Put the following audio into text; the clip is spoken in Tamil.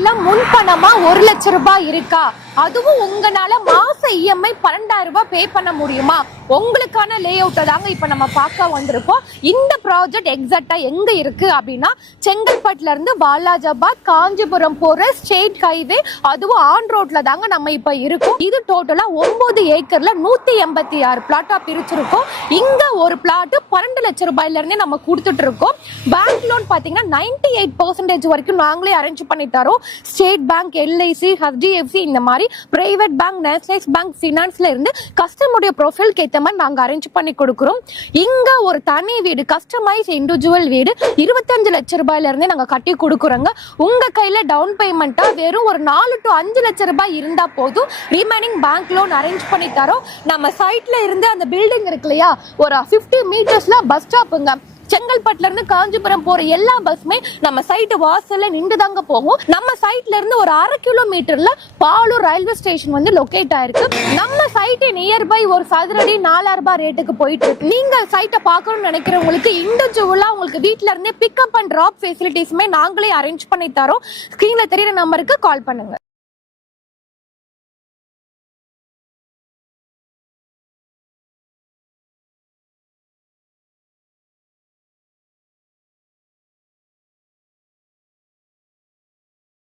கையில முன்பணமா 1 லட்சம் ரூபாய் இருக்கா? அதுவும் உங்களால மாச இஎம்ஐ 12,000 ரூபாய் பே பண்ண முடியுமா? உங்களுக்கான லே அவுட்டை தாங்க இப்ப நம்ம பார்க்க வந்திருக்கோம். இந்த ப்ராஜெக்ட் எக்ஸாக்டா எங்க இருக்கு அப்படின்னா, செங்கல்பட்டுல இருந்து வாலாஜாபாத் காஞ்சிபுரம் போற ஸ்டேட் ஹைவே, அதுவும் ஆன் ரோட்ல தாங்க நம்ம இப்ப இருக்கோம். இது டோட்டலா 9 ஏக்கர்ல 186 பிளாட்டா பிரிச்சிருக்கோம். இங்க ஒரு பிளாட் 12 லட்சம் ரூபாயில இருந்தே நம்ம கொடுத்துட்டு இருக்கோம். பேங்க் லோன் பாத்தீங்கன்னா 98% வரைக்கும் நாங்களே அரேஞ்ச் பண்ணி தரோம். ஸ்டேட் பேங்க், எல்ஐசி, ஹெச்டிஎஃப்சி இந்த மாதிரி பிரைவேட் பேங்க், நேஷனலைஸ் பேங்க், பினான்ஸ்ல இருந்து கஸ்டமருடைய ப்ரொஃபைலுக்கு ஏற்ற மாதிரி நாங்க அரேஞ்ச் பண்ணி கொடுக்குறோம். இங்க ஒரு தனி வீடு, கஸ்டமைஸ் இண்டிவிஜுவல் வீடு 25 லட்சம் ரூபாயில இருந்தே நாங்க கட்டி கொடுக்குறோங்க. உங்க கையில டவுன் பேமெண்டா வெறும் ஒரு 4 to 5 லட்சம் ரூபாய் இருந்தா போதும், ரிமைனிங் பேங்க் லோன் அரேஞ்ச் பண்ணி தரோம். நம்ம சைட்ல இருந்து அந்த பில்டிங் இருக்கு இல்லையா, ஒரு 50 மீட்டர்ஸ்ல பஸ் ஸ்டாப்புங்க. செங்கல்பட்டுல இருந்து காஞ்சிபுரம் போற எல்லா பஸ்ஸுமே நம்ம சைட் வாசல்ல நின்று தாங்க போகும். நம்ம சைட்ல இருந்து ஒரு 1/2 கிலோமீட்டர்ல பாலூர் ரயில்வே ஸ்டேஷன் வந்து லொகேட் ஆயிருக்கு. நம்ம சைட் நியர்பை ஒரு சதுரடி 4,000 ரூபாய் ரேட்டுக்கு போயிட்டு இருக்கு. நீங்க சைட்டை பார்க்கணும்னு நினைக்கிறவங்களுக்கு இண்டிவிஜுவலா உங்களுக்கு வீட்ல இருந்தே பிக்கப் அண்ட் டிராப் ஃபெசிலிட்டிஸுமே நாங்களே அரேஞ்ச் பண்ணி தரோம். ஸ்கிரீன்ல தெரியுற நம்பருக்கு கால் பண்ணுங்க.